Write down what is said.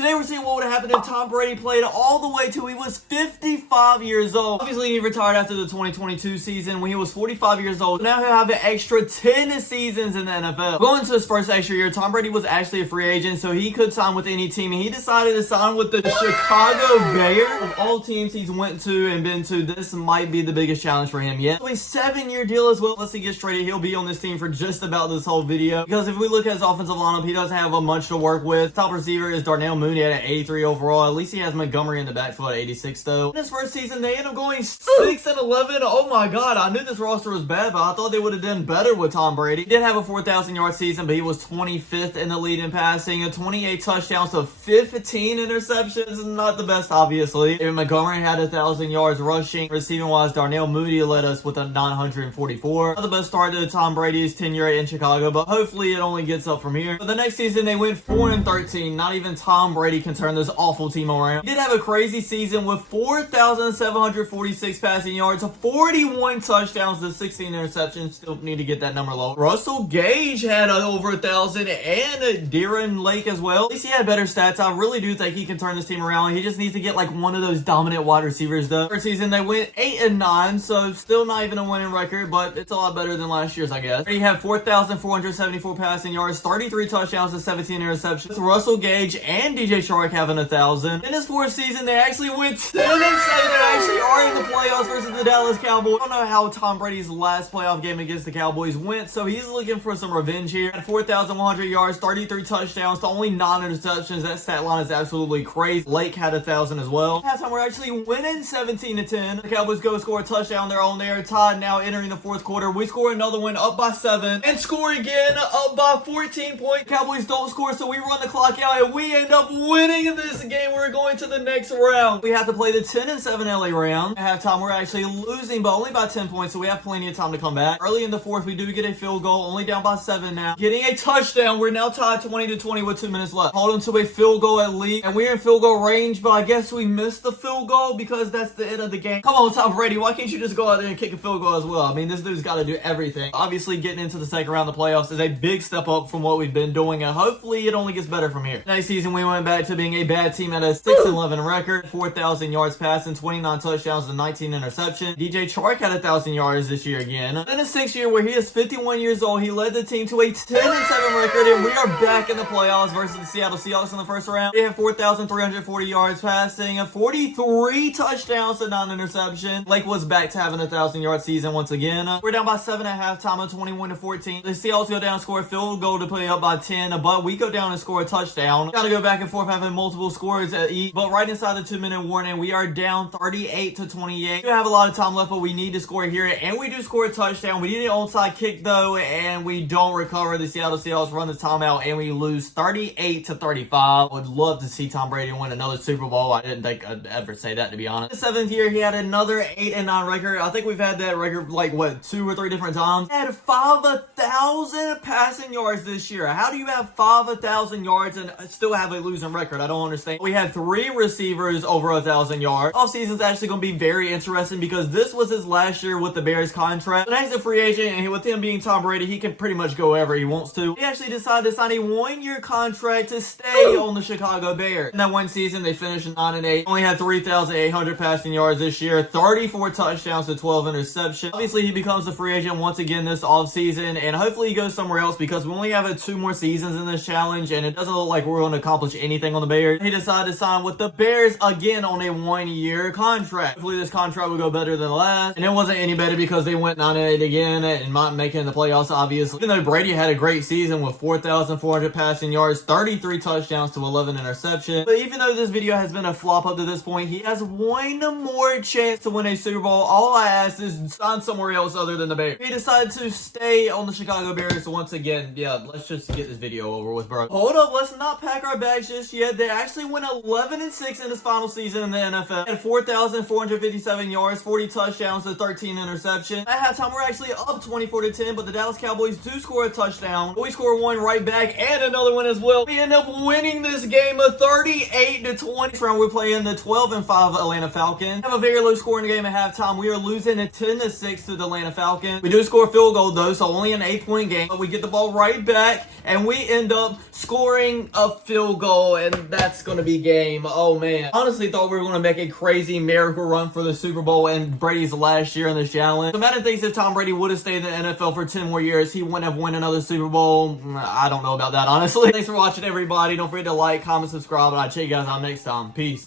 Today we're seeing what would have happened if Tom Brady played all the way till he was 55 years old. Obviously, he retired after the 2022 season when he was 45 years old. Now he'll have an extra 10 seasons in the NFL. Going into his first extra year, Tom Brady was actually a free agent, so he could sign with any team, and he decided to sign with the Chicago Bears. Of all teams he's went to and been to, this might be the biggest challenge for him yet. So a 7-year deal as well. Let's get straight. He'll be on this team for just about this whole video, because if we look at his offensive lineup, he doesn't have much to work with. Top receiver is Darnell Mooney at 83 overall. At least he has Montgomery in the backfield at 86 though. In his first season, they end up going 6-11. Oh my god, I knew this roster was bad, but I thought they would have done better with Tom Brady. He did have a 4,000 yard season, but he was 25th in the lead in passing, and 28 touchdowns to 15 interceptions. Not the best, obviously. And Montgomery had 1,000 yards rushing. Receiving wise, Darnell Mooney led us with a 944. Not the best start to Tom Brady's tenure in Chicago, but hopefully it only gets up from here. But the next season, they went 4-13. Not even Tom Brady can turn this awful team around. He did have a crazy season with 4,746 passing yards, 41 touchdowns to 16 interceptions. Still need to get that number low. Russell Gage had over 1,000, and Darren Lake as well. At least he had better stats. I really do think he can turn this team around. He just needs to get like one of those dominant wide receivers though. First season, they went 8-9, so still not even a winning record, but it's a lot better than last year's, I guess. He had 4,474 passing yards, 33 touchdowns to 17 interceptions. Russell Gage and DJ Chark having 1,000. In his fourth season, they actually went 10-7 and actually are in the playoffs versus the Dallas Cowboys. I don't know how Tom Brady's last playoff game against the Cowboys went, so he's looking for some revenge here. At 4,100 yards, 33 touchdowns to only 9 interceptions. That stat line is absolutely crazy. Lake had 1,000 as well. Halftime, we're actually winning 17-10. The Cowboys go score a touchdown. They're on there. Tied now entering the fourth quarter. We score another one up by 7 and score again up by 14 points. Cowboys don't score, so we run the clock out and we end up winning this game. We're going to the next round. We have to play the 10-7 LA round. At halftime, we're actually losing, but only by 10 points, so we have plenty of time to come back. Early in the fourth, we do get a field goal, only down by 7 now. Getting a touchdown. We're now tied 20-20 with 2 minutes left. Hold on to a field goal at least, and we're in field goal range, but I guess we missed the field goal because that's the end of the game. Come on, Tom Brady, why can't you just go out there and kick a field goal as well? I mean, this dude's got to do everything. Obviously, getting into the second round of the playoffs is a big step up from what we've been doing, and hopefully it only gets better from here. Next season, we went back to being a bad team at a 6-11 record, 4,000 yards passing, 29 touchdowns to 19 interceptions. DJ Chark had 1,000 yards this year again. In his 6th year, where he is 51 years old, he led the team to a 10-7 record, and we are back in the playoffs versus the Seattle Seahawks in the first round. They have 4,340 yards passing, 43 touchdowns to 9 interceptions. Lake was back to having a 1,000-yard season once again. We're down by 7 at halftime of 21-14. The Seahawks go down and score a field goal to put it up by 10, but we go down and score a touchdown. Gotta go back and forth having multiple scores at each, but right inside the 2-minute warning, we are down 38-28. We have a lot of time left, but we need to score here, and we do score a touchdown. We need an onside kick though, and we don't recover. The Seattle Seahawks run the timeout, and we lose 38-35. Would love to see Tom Brady win another Super Bowl. I didn't think I'd ever say that, to be honest. In the 7th year, he had another 8-9 record. I think we've had that record like what, 2 or 3 different times. He had 5,000 passing yards this year. How do you have 5,000 yards and still have a losing record? I don't understand. We had 3 receivers over 1,000 yards. Offseason's actually going to be very interesting because this was his last year with the Bears contract. So now he's a free agent, and with him being Tom Brady, he can pretty much go wherever he wants to. He actually decided to sign a 1-year contract to stay on the Chicago Bears. In that one season, they finished 9-8. Only had 3,800 passing yards this year, 34 touchdowns to 12 interceptions. Obviously, he becomes a free agent once again this offseason, and hopefully he goes somewhere else because we only have 2 more seasons in this challenge, and it doesn't look like we're going to accomplish anything on the Bears. He decided to sign with the Bears again on a 1-year contract. Hopefully this contract will go better than the last, and it wasn't any better because they went 9-8 again and not making the playoffs, obviously. Even though Brady had a great season with 4,400 passing yards, 33 touchdowns to 11 interceptions. But even though this video has been a flop up to this point, he has 1 more chance to win a Super Bowl. All I ask is sign somewhere else other than the Bears. He decided to stay on the Chicago Bears, so once again, yeah, let's just get this video over with, bro. Hold up, let's not pack our bags just yet. They actually went 11-6 in his final season in the NFL. He had 4,457 yards, 40 touchdowns to 13 interceptions. At halftime, we're actually up 24-10, but the Dallas Cowboys do score a touchdown. We score one right back and another one as well. We end up winning this game of 38-20. This round, we're playing the 12-5 Atlanta Falcons. Have a very low scoring game at halftime. We are losing at 10-6 to the Atlanta Falcons. We do score a field goal though, so only an 8-point game. But we get the ball right back, and we end up scoring a field goal Bowl, and that's going to be game. Oh, man. Honestly thought we were going to make a crazy miracle run for the Super Bowl and Brady's last year in this challenge. So Madden thinks if Tom Brady would have stayed in the NFL for 10 more years, he wouldn't have won another Super Bowl. I don't know about that, honestly. Thanks for watching, everybody. Don't forget to like, comment, subscribe, and I'll check you guys out next time. Peace.